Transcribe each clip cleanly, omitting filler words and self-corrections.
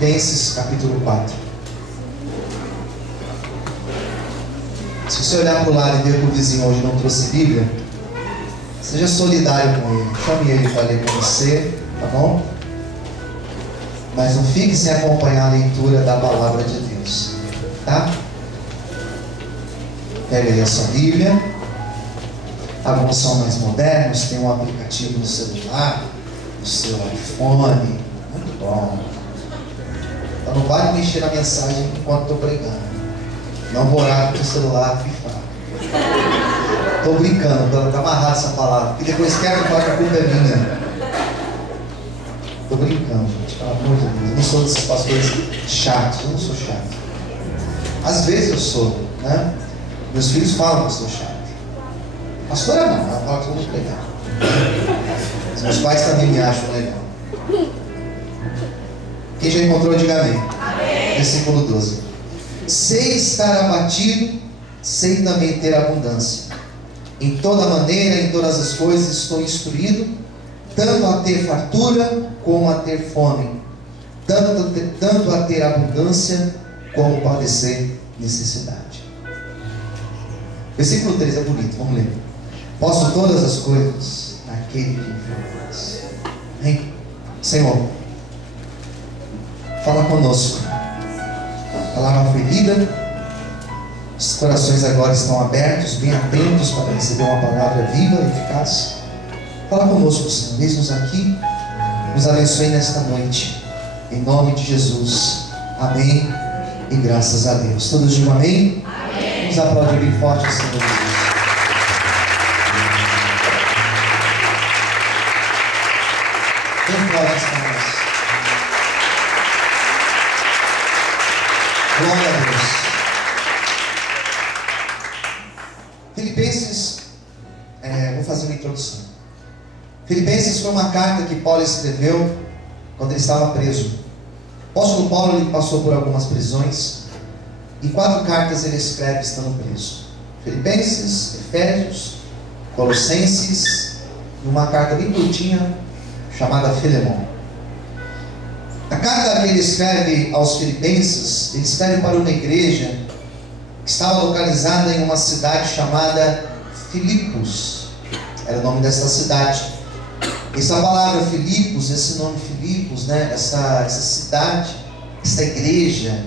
Filipenses capítulo 4. Se você olhar para o lado e ver que o vizinho hoje não trouxe Bíblia, seja solidário com ele. Chame ele para ler com você, tá bom? Mas não fique sem acompanhar a leitura da palavra de Deus, tá? Pega aí a sua Bíblia. Alguns são mais modernos, tem um aplicativo no celular, no seu iPhone. Muito bom. Então não vale mexer na mensagem enquanto estou pregando. Não vou orar com o celular pifado. Estou brincando, está amarrado essa palavra. E depois quero falar que a culpa é minha. Estou brincando, gente, pelo amor de Deus. Eu não sou desses pastores chatos, eu não sou chato. Às vezes eu sou, né? Meus filhos falam que eu sou chato. Pastora não, ela fala que eu sou muito legal. Os meus pais também me acham legal. Quem já encontrou, diga amém. Amém. Versículo 12. Sei estar abatido, sei também ter abundância. Em toda maneira, em todas as coisas estou instruído, tanto a ter fartura como a ter fome, tanto a ter abundância como padecer necessidade. Versículo 3 é bonito, vamos ler. Posso todas as coisas naquele que me fortalece. Amém? Senhor, fala conosco. A palavra ferida, os corações agora estão abertos, bem atentos para receber uma palavra viva e eficaz. Fala conosco, Senhor, eis-nos aqui, nos abençoe nesta noite, em nome de Jesus. Amém e graças a Deus. Todos digam amém? Amém. Vamos aplaudir bem forte o Senhor Jesus. Glória a Deus. Filipenses, vou fazer uma introdução. Filipenses foi uma carta que Paulo escreveu quando ele estava preso. O apóstolo Paulo ele passou por algumas prisões e 4 cartas ele escreve estando preso. Filipenses, Efésios, Colossenses e uma carta bem curtinha chamada Filemão. A carta que ele escreve aos Filipenses, ele escreve para uma igreja que estava localizada em uma cidade chamada Filipos. Era o nome dessa cidade. Essa palavra Filipos, esse nome Filipos, né? Essa cidade, essa igreja,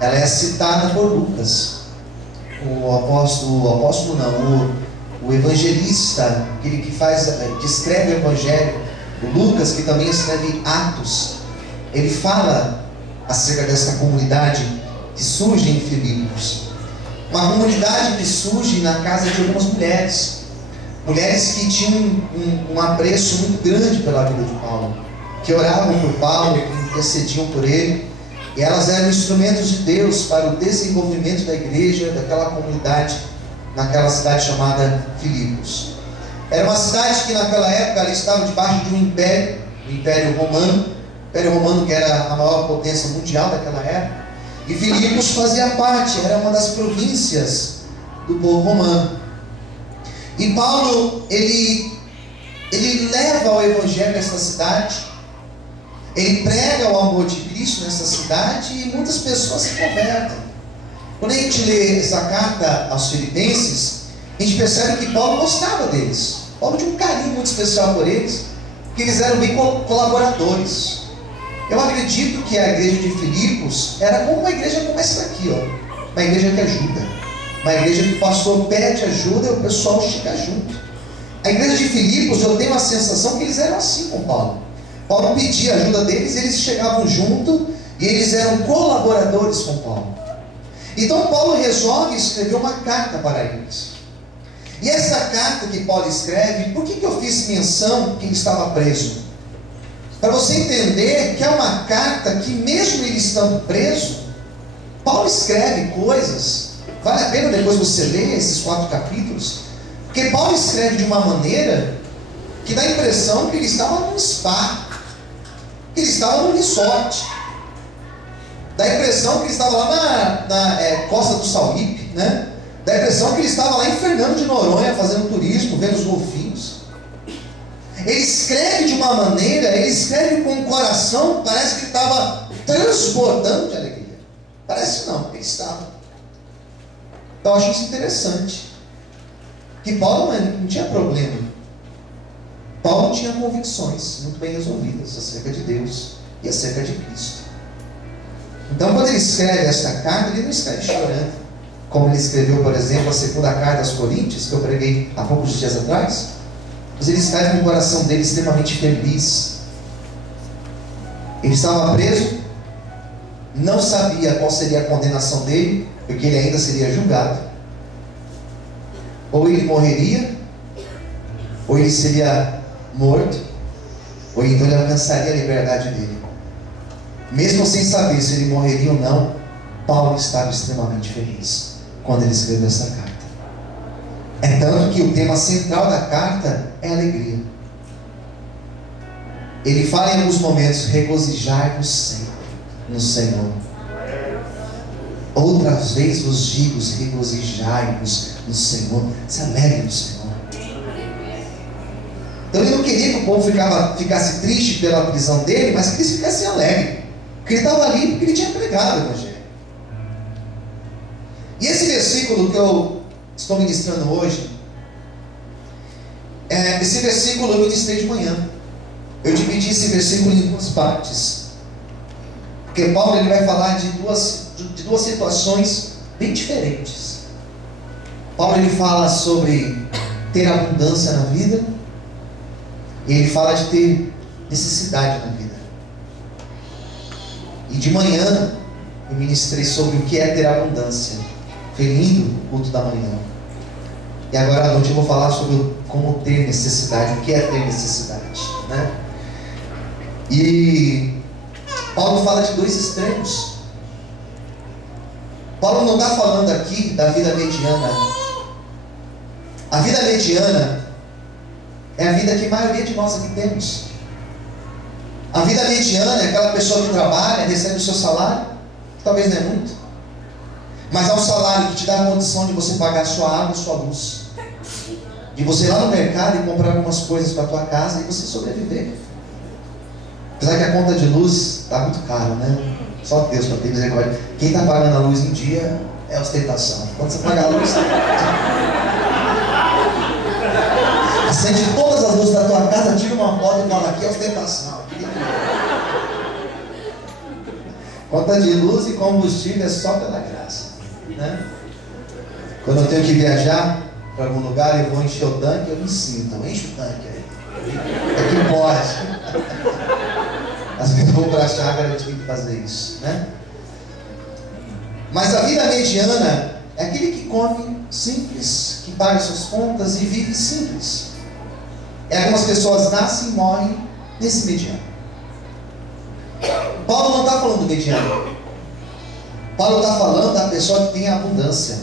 ela é citada por Lucas. O evangelista, aquele que escreve o evangelho, o Lucas, que também escreve Atos. Ele fala acerca dessa comunidade que surge em Filipos. Uma comunidade que surge na casa de algumas mulheres. Mulheres que tinham um apreço muito grande pela vida de Paulo. Que oravam por Paulo, que intercediam por ele. E elas eram instrumentos de Deus para o desenvolvimento da igreja, daquela comunidade, naquela cidade chamada Filipos. Era uma cidade que naquela época ela estava debaixo de um império, o Império Romano. O Império Romano, que era a maior potência mundial daquela época, e Filipos fazia parte, era uma das províncias do povo romano. E Paulo, ele leva o evangelho nessa cidade, ele prega o amor de Cristo nessa cidade, e muitas pessoas se convertem. Quando a gente lê essa carta aos Filipenses, a gente percebe que Paulo gostava deles. Paulo tinha um carinho muito especial por eles, porque eles eram bem colaboradores. Eu acredito que a igreja de Filipos era como uma igreja como essa aqui, ó. Uma igreja que ajuda. Uma igreja que o pastor pede ajuda e o pessoal chega junto. A igreja de Filipos, eu tenho a sensação que eles eram assim com Paulo. Paulo pedia ajuda deles, eles chegavam junto e eles eram colaboradores com Paulo. Então Paulo resolve escrever uma carta para eles. E essa carta que Paulo escreve, por que eu fiz menção que ele estava preso? Para você entender que é uma carta que, mesmo ele estando preso, Paulo escreve coisas. Vale a pena depois você ler esses 4 capítulos, porque Paulo escreve de uma maneira que dá a impressão que ele estava num spa, que ele estava num resort. Dá a impressão que ele estava lá na Costa do Sauípe, né? Dá a impressão que ele estava lá em Fernando de Noronha fazendo turismo, vendo os golfinhos. Ele escreve de uma maneira, ele escreve com o coração, parece que ele estava transbordando de alegria. Parece não, ele estava. Então eu acho isso interessante. Que Paulo não tinha problema. Paulo tinha convicções muito bem resolvidas acerca de Deus e acerca de Cristo. Então quando ele escreve esta carta, ele não escreve chorando, como ele escreveu, por exemplo, a segunda carta aos Coríntios, que eu preguei há poucos dias atrás. Mas ele escreve com o coração dele extremamente feliz. Ele estava preso, não sabia qual seria a condenação dele, porque ele ainda seria julgado. Ou ele morreria, ou ele seria morto, ou então ele alcançaria a liberdade dele. Mesmo sem saber se ele morreria ou não, Paulo estava extremamente feliz quando ele escreveu essa carta. É tanto que o tema central da carta é alegria. Ele fala em alguns momentos: regozijai-vos sempre no Senhor. Outras vezes vos digo: regozijai-vos no Senhor. Se alegre no Senhor. Então ele não queria que o povo ficasse triste pela prisão dele, mas que eles ficassem alegres, porque ele estava ali porque ele tinha pregado o Evangelho. E esse versículo que eu estou ministrando hoje, esse versículo eu ministrei de manhã. Eu dividi esse versículo em duas partes, porque Paulo ele vai falar de duas situações bem diferentes. Paulo ele fala sobre ter abundância na vida, e ele fala de ter necessidade na vida. E de manhã eu ministrei sobre o que é ter abundância. Foi lindo o culto da manhã. E agora à noite eu vou falar sobre como ter necessidade, o que é ter necessidade, né? E Paulo fala de dois extremos. Paulo não está falando aqui da vida mediana. A vida mediana é a vida que a maioria de nós aqui temos. A vida mediana é aquela pessoa que trabalha, recebe o seu salário, que talvez não é muito, mas é um salário que te dá a condição de você pagar sua água, sua luz, de você ir lá no mercado e comprar algumas coisas para a tua casa e você sobreviver. Apesar que a conta de luz está muito cara, né? Só Deus para ter misericórdia. Quem está pagando a luz em dia é ostentação. Quando você paga a luz, acende todas as luzes da tua casa, tira uma foto e fala: aqui é ostentação. Conta de luz e combustível é só pela graça, né? Quando eu tenho que viajar para algum lugar e vou encher o tanque, eu me sinto: então enche o tanque aí, é que pode. Às vezes eu vou para a chácara e eu tenho que fazer isso, né? Mas a vida mediana é aquele que come simples, que paga suas contas e vive simples. Algumas pessoas nascem e morrem nesse mediano. Paulo não está falando do mediano. Paulo está falando da pessoa que tem abundância.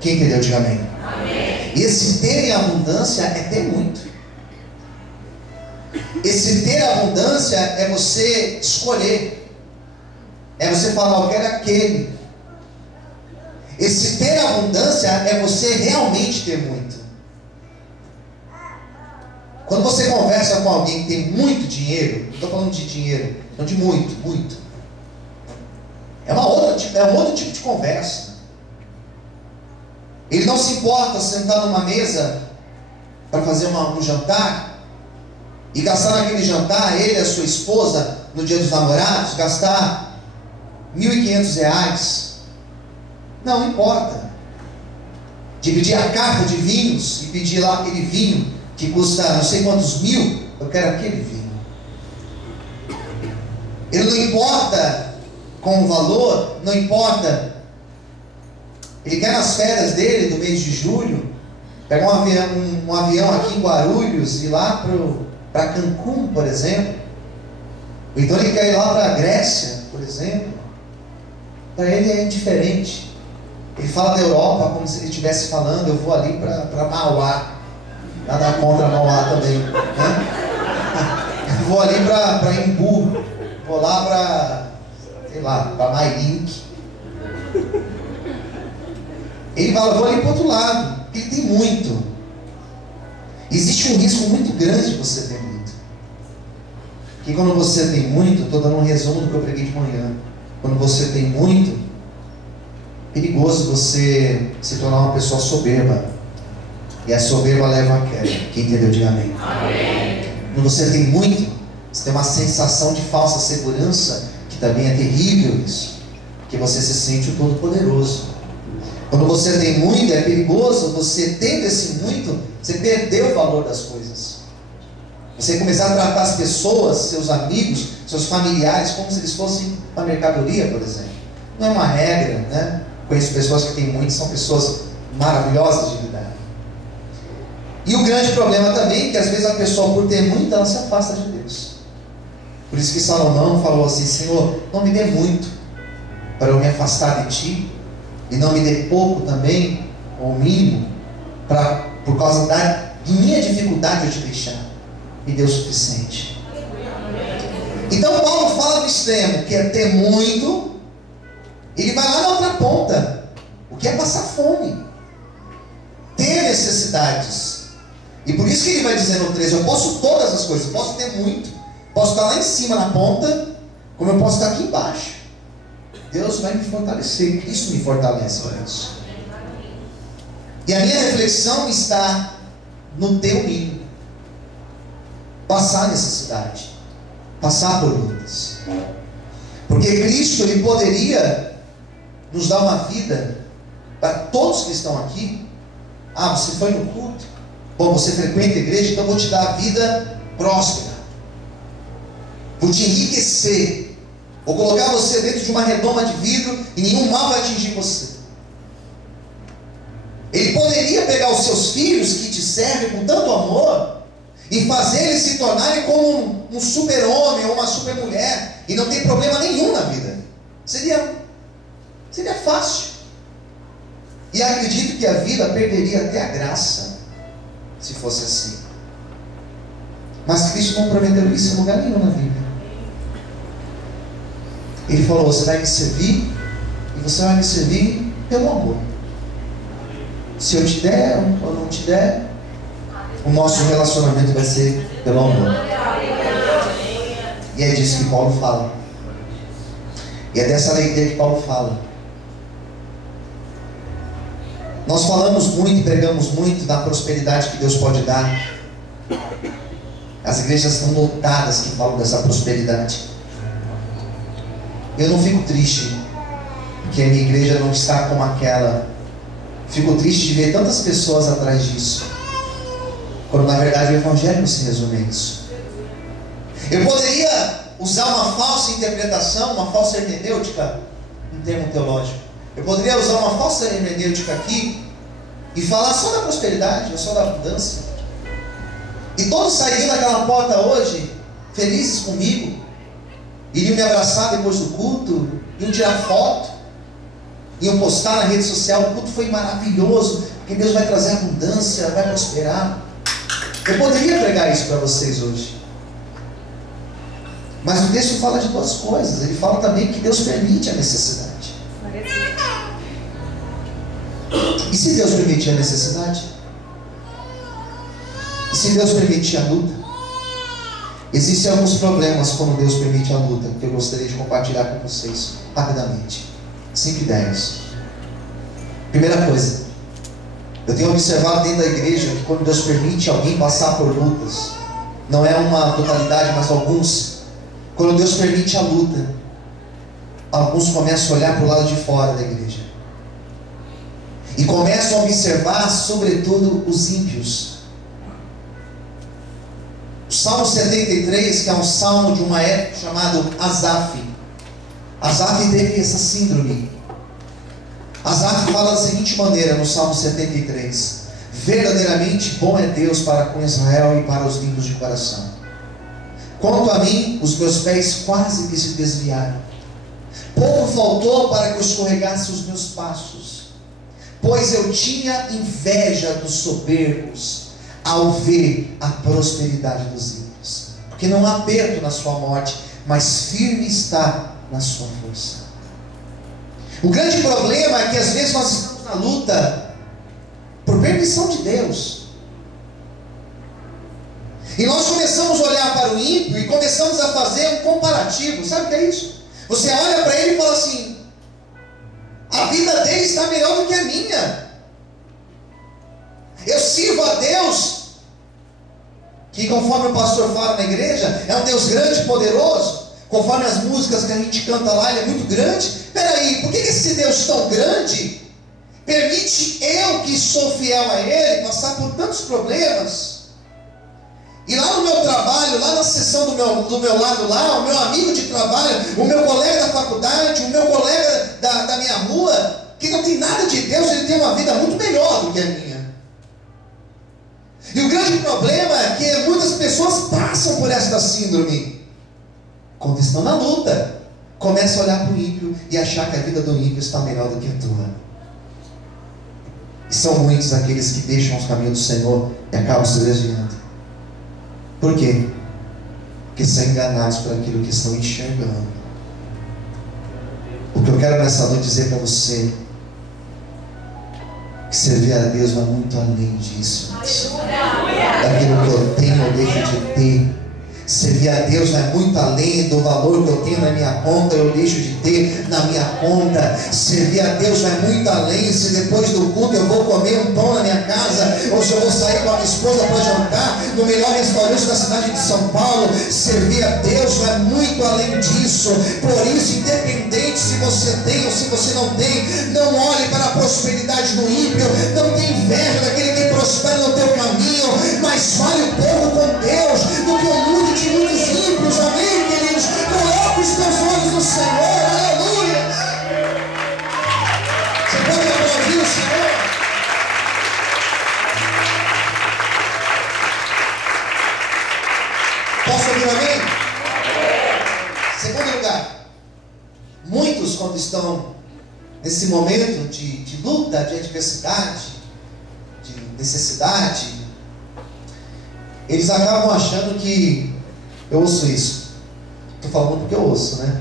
Quem entendeu? Diga amém. Amém. Esse ter em abundância é ter muito. Esse ter abundância é você escolher. É você falar: eu quero aquele. Esse ter abundância é você realmente ter muito. Quando você conversa com alguém que tem muito dinheiro, não estou falando de dinheiro, não de muito, muito. É um outro tipo de conversa. Ele não se importa sentar numa mesa para fazer um jantar e gastar naquele jantar, ele e a sua esposa, no dia dos namorados, gastar R$1.500. Não importa. Dividir a carta de vinhos e pedir lá aquele vinho que custa não sei quantos mil, eu quero aquele vinho. Ele não importa com o valor, não importa. Ele quer nas férias dele, do mês de julho, pegar um avião aqui em Guarulhos e ir lá para Cancún, por exemplo. Ou então ele quer ir lá para a Grécia, por exemplo. Para ele é indiferente. Ele fala da Europa como se ele estivesse falando: eu vou ali para Mauá. Nada contra Mauá também, né? Eu vou ali para Embu. Vou lá para Mairink. Ele fala: vou ali para o outro lado, porque ele tem muito. Existe um risco muito grande de você ter muito. que quando você tem muito, estou dando um resumo do que eu preguei de manhã. Quando você tem muito, é perigoso você se tornar uma pessoa soberba. E a soberba leva a queda. Quem entendeu, diga amém. Amém. Quando você tem muito, você tem uma sensação de falsa segurança, que também é terrível isso, porque você se sente o todo-poderoso. Quando você tem muito, é perigoso você tendo esse muito, você perder o valor das coisas. Você começar a tratar as pessoas, seus amigos, seus familiares, como se eles fossem uma mercadoria, por exemplo. Não é uma regra, né? Conheço pessoas que têm muito, são pessoas maravilhosas de lidar. E o grande problema também é que às vezes a pessoa, por ter muito, ela se afasta de Deus. Por isso que Salomão falou assim: Senhor, não me dê muito para eu me afastar de Ti, e não me dê pouco também, ou mínimo, por causa de minha dificuldade eu te deixar. Me dê o suficiente. Então Paulo fala do extremo, que é ter muito. Ele vai lá na outra ponta, o que é passar fome, ter necessidades. E por isso que ele vai dizer no 13: eu posso todas as coisas, eu posso ter muito, posso estar lá em cima na ponta, como eu posso estar aqui embaixo. Deus vai me fortalecer, Cristo me fortalece para isso. E a minha reflexão está no teu mínimo. Passar necessidade, passar por lutas. Porque Cristo, Ele poderia nos dar uma vida para todos que estão aqui. Ah, você foi no culto? Bom, você frequenta a igreja, então vou te dar a vida próspera. Vou te enriquecer. Vou colocar você dentro de uma redoma de vidro e nenhum mal vai atingir você. Ele poderia pegar os seus filhos que te servem com tanto amor e fazer eles se tornarem como um super-homem ou uma super-mulher, e não tem problema nenhum na vida. Seria fácil. E acredito que a vida perderia até a graça se fosse assim. Mas Cristo não prometeu isso em lugar nenhum na Bíblia. Ele falou: você vai me servir, e você vai me servir pelo amor. Se eu te der ou não te der, o nosso relacionamento vai ser pelo amor. E é disso que Paulo fala. E é dessa alegria que Paulo fala. Nós falamos muito, pregamos muito da prosperidade que Deus pode dar. As igrejas estão lotadas que falam dessa prosperidade. Eu não fico triste porque a minha igreja não está como aquela. Fico triste de ver tantas pessoas atrás disso, quando na verdade o Evangelho não se resume a isso. Eu poderia usar uma falsa interpretação, uma falsa hermenêutica, em termo teológico. Eu poderia usar uma falsa hermenêutica aqui e falar só da prosperidade, só da abundância. E todos sairiam daquela porta hoje, felizes comigo, iriam me abraçar depois do culto, iam tirar foto, iam postar na rede social: o culto foi maravilhoso, porque Deus vai trazer abundância, vai prosperar. Eu poderia pregar isso para vocês hoje. Mas o texto fala de duas coisas. Ele fala também que Deus permite a necessidade. E se Deus permitir a necessidade? E se Deus permitir a luta? Existem alguns problemas quando Deus permite a luta, que eu gostaria de compartilhar com vocês rapidamente. 5 ideias. Primeira coisa, eu tenho observado dentro da igreja que quando Deus permite alguém passar por lutas, não é uma totalidade, mas alguns, quando Deus permite a luta, alguns começam a olhar para o lado de fora da igreja e começam a observar, sobretudo, os ímpios. O Salmo 73, que é um salmo de uma época chamado Asaf. Asaf teve essa síndrome. Asaf fala da seguinte maneira no Salmo 73: verdadeiramente bom é Deus para com Israel e para os limpos de coração. Quanto a mim, os meus pés quase que se desviaram. Pouco faltou para que eu escorregasse os meus passos, pois eu tinha inveja dos soberbos ao ver a prosperidade dos ímpios. Porque não há aperto na sua morte, mas firme está na sua força. O grande problema é que às vezes nós estamos na luta por permissão de Deus. E nós começamos a olhar para o ímpio e começamos a fazer um comparativo. Sabe o que é isso? Você olha para ele e fala assim: a vida dele está melhor do que a minha. Eu sirvo a Deus, que conforme o pastor fala na igreja, é um Deus grande e poderoso. Conforme as músicas que a gente canta lá, ele é muito grande. Peraí, por que esse Deus tão grande permite eu, que sou fiel a Ele, passar por tantos problemas? E lá no meu trabalho, lá na sessão do meu lado lá, o meu amigo de trabalho, o meu colega da faculdade, o meu colega da minha rua, que não tem nada de Deus, ele tem uma vida muito melhor do que a minha. E o grande problema é que muitas pessoas passam por esta síndrome. Quando estão na luta, começam a olhar para o ímpio e achar que a vida do ímpio está melhor do que a tua. E são muitos aqueles que deixam os caminhos do Senhor e acabam se desviando. Por quê? Porque são enganados por aquilo que estão enxergando. O que eu quero nessa noite dizer para você, que servir a Deus vai muito além disso. Daquilo que eu tenho ou deixo de ter. Servir a Deus vai muito além do valor que eu tenho na minha conta, eu deixo de ter na minha conta. Servir a Deus vai muito além se depois do culto eu vou comer um pão na minha casa, ou se eu vou sair com a minha esposa para jantar no melhor restaurante da cidade de São Paulo. Servir a Deus vai muito além disso. Por isso, independente se você tem ou se você não tem, não olhe para a prosperidade do ímpio, não tenha inveja daquele que prospera no teu caminho, mas fale um pouco com Deus do que o mundo de muitos ímpios. Amém, queridos? Coloque os teus olhos no Senhor. Aleluia. Você pode aplaudir o Senhor? Posso ouvir amém? Segundo lugar, muitos, quando estão nesse momento de luta, de adversidade, de necessidade, eles acabam achando que, eu ouço isso, estou falando porque eu ouço, né?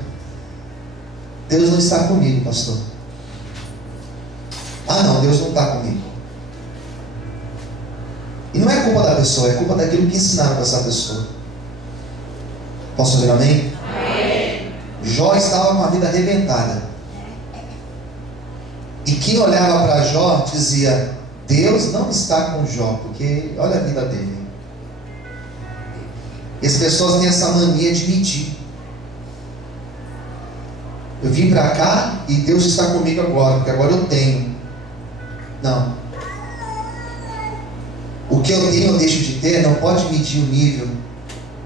Deus não está comigo, pastor. Ah não, Deus não está comigo. E não é culpa da pessoa, é culpa daquilo que ensinaram para essa pessoa. Posso ouvir amém? Amém. Jó estava com a vida arrebentada. E quem olhava para Jó dizia: Deus não está com Jó, porque olha a vida dele. E as pessoas têm essa mania de medir. Eu vim para cá e Deus está comigo agora, porque agora eu tenho. Não. O que eu tenho eu deixo de ter não pode medir o nível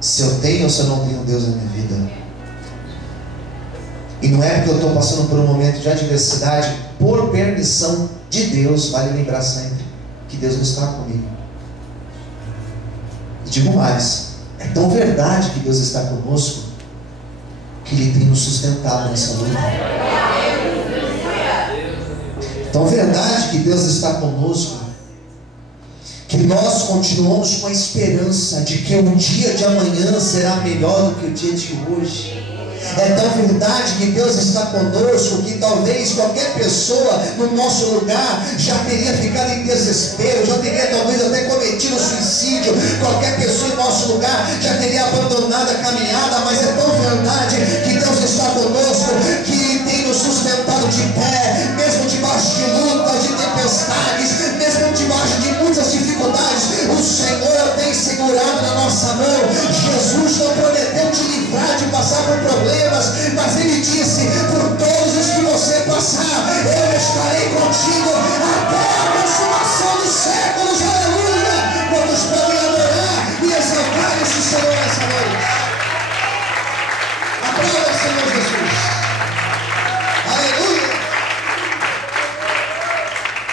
se eu tenho ou se eu não tenho Deus na minha vida. E não é porque eu estou passando por um momento de adversidade, por permissão de Deus, vale lembrar sempre que Deus não está comigo. E digo mais, é tão verdade que Deus está conosco, que Ele tem nos sustentado nessa luta. Tão verdade que Deus está conosco, que nós continuamos com a esperança de que o dia de amanhã será melhor do que o dia de hoje. É tão verdade que Deus está conosco, que talvez qualquer pessoa no nosso lugar já teria ficado em desespero, já teria talvez até cometido suicídio. Qualquer pessoa em nosso lugar já teria abandonado a caminhada, mas é tão verdade que Deus está conosco, que tem nos sustentado de pé, mesmo debaixo de lutas, de tempestades, mesmo debaixo de muitas dificuldades. O Senhor tem segurado na nossa mão. Jesus não prometeu te livrar de passar por problemas, mas Ele disse: por todos os que você passar, eu estarei contigo até a consumação dos séculos. Aleluia! Quantos podem adorar e exaltar esse Senhor nessa noite? Aplauda o Senhor Jesus. Aleluia!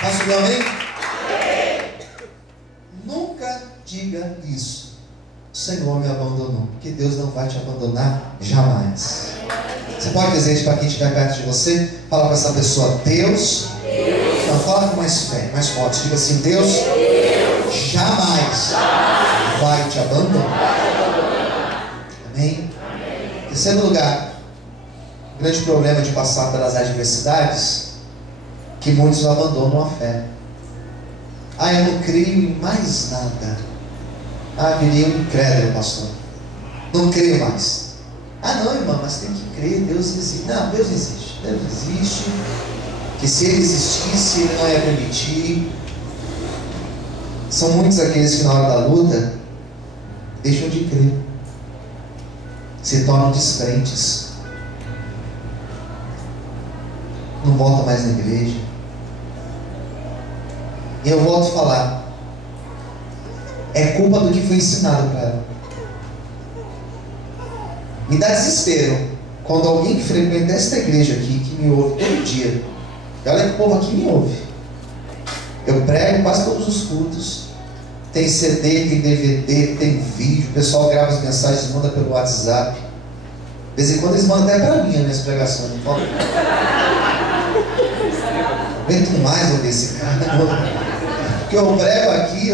Posso ver amém? Nunca diga isso: o Senhor me abandonou, porque Deus não vai te abandonar jamais. Você pode dizer isso para quem estiver perto de você? Fala para essa pessoa: Deus. Não, fala com mais fé, mais forte. Diga assim: Deus jamais vai te abandonar. Amém? Terceiro lugar, o grande problema de passar pelas adversidades, que muitos abandonam a fé. Ah, eu não creio em mais nada. Ah, virei um incrédulo, pastor. Não creio mais. Ah, não, irmã, mas tem que crer, Deus existe. Não, Deus existe. Deus existe. Que se Ele existisse, Ele não ia permitir. São muitos aqueles que na hora da luta deixam de crer, se tornam descrentes, não voltam mais na igreja. E eu volto a falar, é culpa do que foi ensinado para ela. Me dá desespero quando alguém que frequenta esta igreja aqui, que me ouve todo dia, e olha que o povo aqui me ouve, eu prego quase todos os cultos, tem CD, tem DVD, tem vídeo, o pessoal grava as mensagens e manda pelo WhatsApp. De vez em quando eles mandam até para mim as minhas pregações. Não falo. Aguento mais ouvir esse cara. Porque eu prego aqui,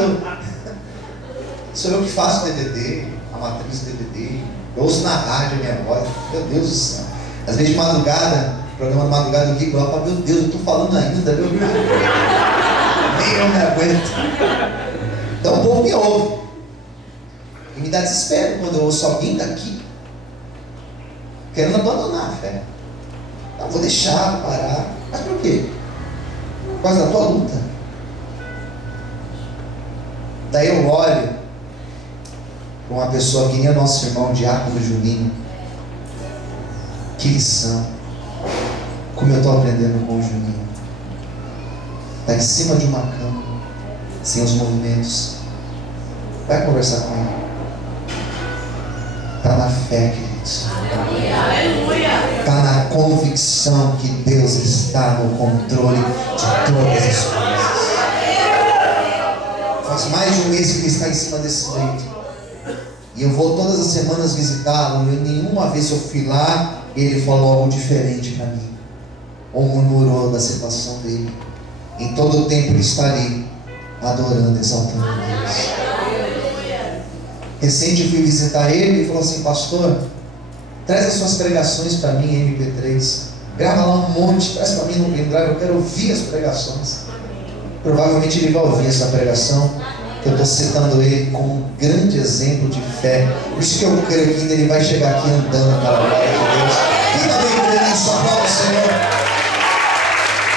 sou eu que faço o DVD, a matriz do DVD, eu ouço na rádio a minha voz. Meu Deus do céu. Às vezes de madrugada, programa de madrugada, eu ligo lá e falo, meu Deus, eu estou falando ainda, meu Deus. Nem eu me aguento. Então o povo me ouve. E me dá desespero quando eu ouço alguém daqui querendo abandonar a fé. Não, vou deixar, parar. Mas por quê? Por causa da tua luta. Daí eu olho para uma pessoa que nem o nosso irmão Diácono Juninho. Que lição. Como eu estou aprendendo com o Juninho. Está em cima de uma cama, sem os movimentos. Vai conversar com ele. Está na fé, queridos. Está na convicção que Deus está no controle de todas as coisas. Faz mais de um mês que ele está em cima desse leito. E eu vou todas as semanas visitá-lo. E nenhuma vez eu fui lá e ele falou algo diferente para mim. Ou murmurou da situação dele. Em todo o tempo ele está ali, adorando, exaltando a Deus. Recente eu fui visitar ele e falou assim, pastor, traz as suas pregações para mim em MP3. Grava lá um monte, traz para mim no pendrive, eu quero ouvir as pregações. Provavelmente ele vai ouvir essa pregação, que eu estou citando ele como um grande exemplo de fé. Por isso que eu creio que ainda ele vai chegar aqui andando para a glória de Deus. Quem também crê nisso, aplauda o Senhor.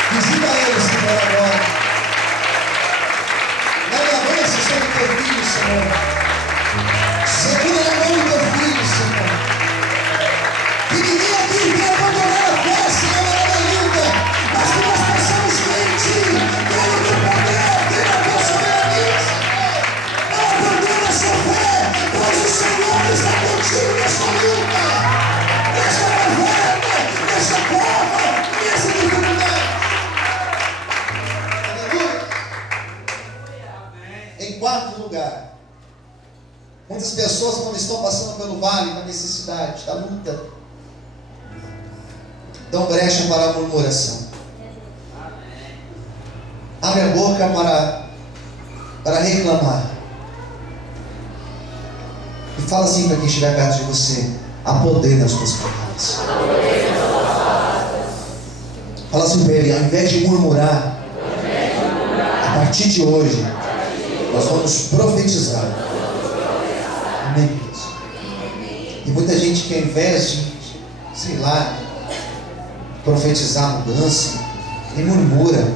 Visita ele, Senhor, agora. Leva a bênção sobre o teu filho, Senhor. Segura a mão do teu filho, Senhor. Que ninguém aqui quer abandonar a fé, Senhor, aleluia. Mas que nós possamos crer em Ti, crendo no poder, crendo na tua soberania, Senhor. Não abandone a sua fé, pois o Senhor está contigo nesta luta, nesta caverna, nesta prova, nessa dificuldade. Em quarto lugar, muitas pessoas, quando estão passando pelo vale da necessidade, da luta, dão brecha para a murmuração. Abre a boca para reclamar. E fala assim para quem estiver perto de você: há poder nas tuas palavras. Fala assim para ele: ao invés de murmurar, a partir de hoje, nós vamos profetizar. Amém, Deus. E muita gente que ao invés de, sei lá, profetizar mudança, ele murmura.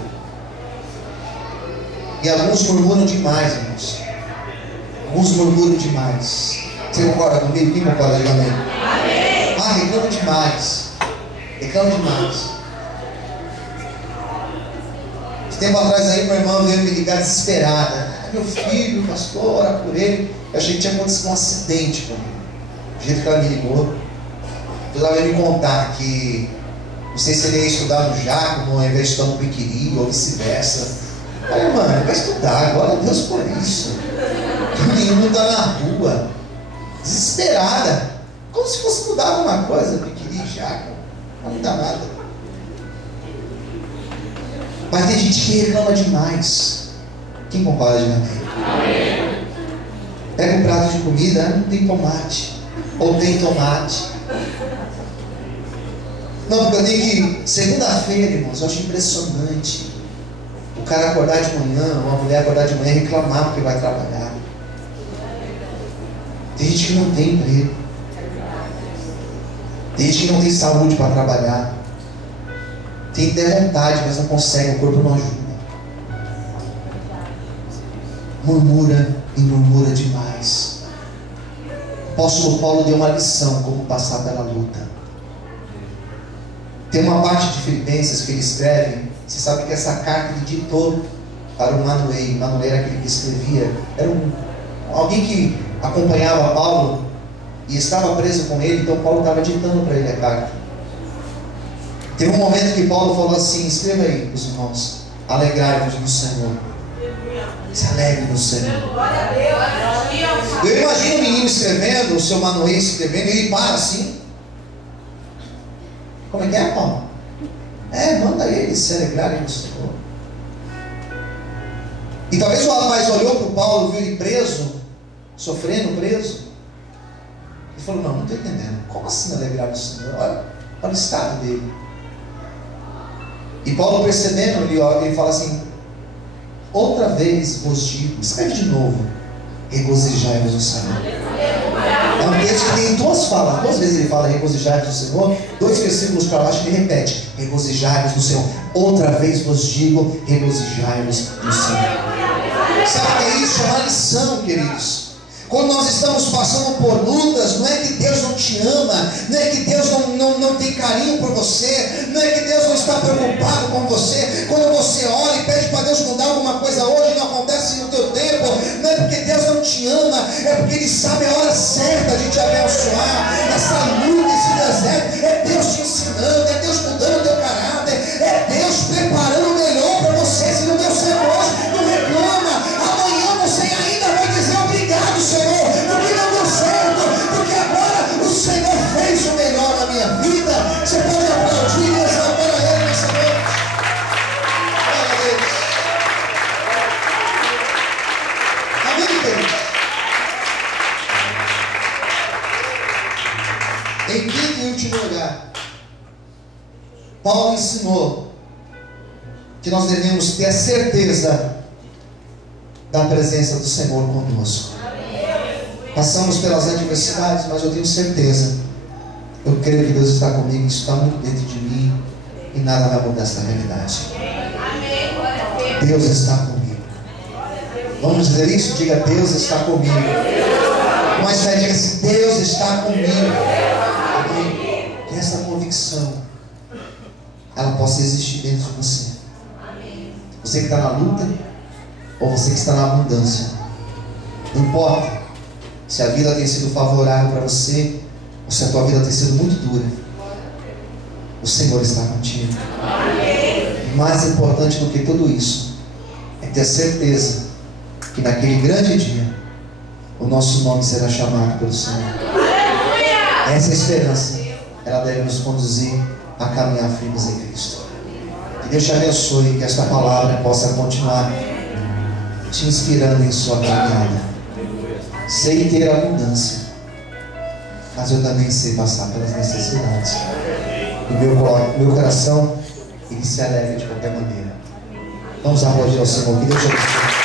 E alguns murmuram demais, irmãos. Alguns murmuram demais. Você concorda comigo? Quem concorda? Diga amém. Amém. Ah, reclama demais. Reclama demais. Tempo atrás aí, minha irmã veio me ligar desesperada. Meu filho, pastor, ora por ele. Eu achei que tinha acontecido um acidente comigo. Do jeito que ela me ligou, ela veio me contar que não sei se ele ia estudar no Jacob, ao invés de estudar no Piquiri, ou vice-versa. Aí, mano, vai estudar, glória a Deus por isso. O menino está na rua, desesperada, como se fosse mudar alguma coisa, Piquiri, Jacob. Não dá nada. Mas tem gente que reclama demais. Quem concorda de amém? Pega um prato de comida, não tem tomate. Ou tem tomate. Não, porque eu tenho que... Segunda-feira, irmãos, eu acho impressionante. O cara acordar de manhã, ou a mulher acordar de manhã e reclamar porque vai trabalhar. Tem gente que não tem emprego. Tem gente que não tem saúde para trabalhar. Tem até vontade, mas não consegue, o corpo não ajuda. Murmura e murmura demais. O apóstolo Paulo deu uma lição como passar pela luta. Tem uma parte de Filipenses que ele escreve. Você sabe que essa carta ele ditou para o Manoel. Manoel era aquele que escrevia. Era alguém que acompanhava Paulo e estava preso com ele. Então Paulo estava ditando para ele a carta. Teve um momento que Paulo falou assim: escreva aí, os irmãos, alegrai-vos no Senhor. Se alegre no Senhor. Eu imagino o menino escrevendo, o seu Manoel escrevendo, e ele para assim. Como é que é, Paulo? Manda ele se alegrarem no Senhor. E talvez o rapaz olhou para o Paulo, viu ele preso, sofrendo preso, e falou: não estou entendendo. Como assim alegrar no Senhor? Olha o estado dele. E Paulo, percebendo, ele fala assim: outra vez vos digo, escreve de novo, regozijai-vos no Senhor. É um texto que tem duas falas. Duas vezes ele fala regozijai-vos no Senhor. 2 versículos para baixo ele repete: regozijai-vos no Senhor. Outra vez vos digo, regozijai-vos no Senhor. Sabe o que é isso? É uma lição, queridos. Quando nós estamos passando por lutas, não é que Deus não te ama, não é que Deus não tem carinho por você, não é que Deus não está preocupado com você. Quando você ora e pede para Deus mudar alguma coisa hoje, não acontece no teu tempo, não é porque Deus não te ama, é porque Ele sabe a hora certa de te abençoar. Essa luta, esse deserto, é Deus te ensinando, é Deus mudando o teu caráter, é Deus preparando o melhor para você. Se não deu certo hoje, não reclama. Amanhã você ainda vai dizer obrigado, Senhor, porque não deu certo, porque agora o Senhor fez o melhor na minha vida. Você pode aplaudir e exaltar a Ele nessa noite. Glória a Deus. Amém, queridos? Em quinto e último lugar, Paulo ensinou que nós devemos ter a certeza da presença do Senhor conosco. Passamos pelas adversidades, mas eu tenho certeza, eu creio que Deus está comigo, isso está muito dentro de mim e nada vai mudar essa realidade. Deus está comigo. Vamos dizer isso? Diga: Deus está comigo. Mas diga assim: Deus está comigo. Amém. Que essa convicção ela possa existir dentro de você. Você que está na luta ou você que está na abundância, não importa se a vida tem sido favorável para você ou se a tua vida tem sido muito dura, o Senhor está contigo. Mais importante do que tudo isso é ter certeza que naquele grande dia o nosso nome será chamado pelo Senhor. Essa esperança, ela deve nos conduzir a caminhar firmes em Cristo. Que Deus te abençoe, que esta palavra possa continuar te inspirando em sua caminhada. Sei ter abundância, mas eu também sei passar pelas necessidades. O meu coração, ele se alegra de qualquer maneira. Vamos aplaudir ao Senhor. Que Deus te abençoe.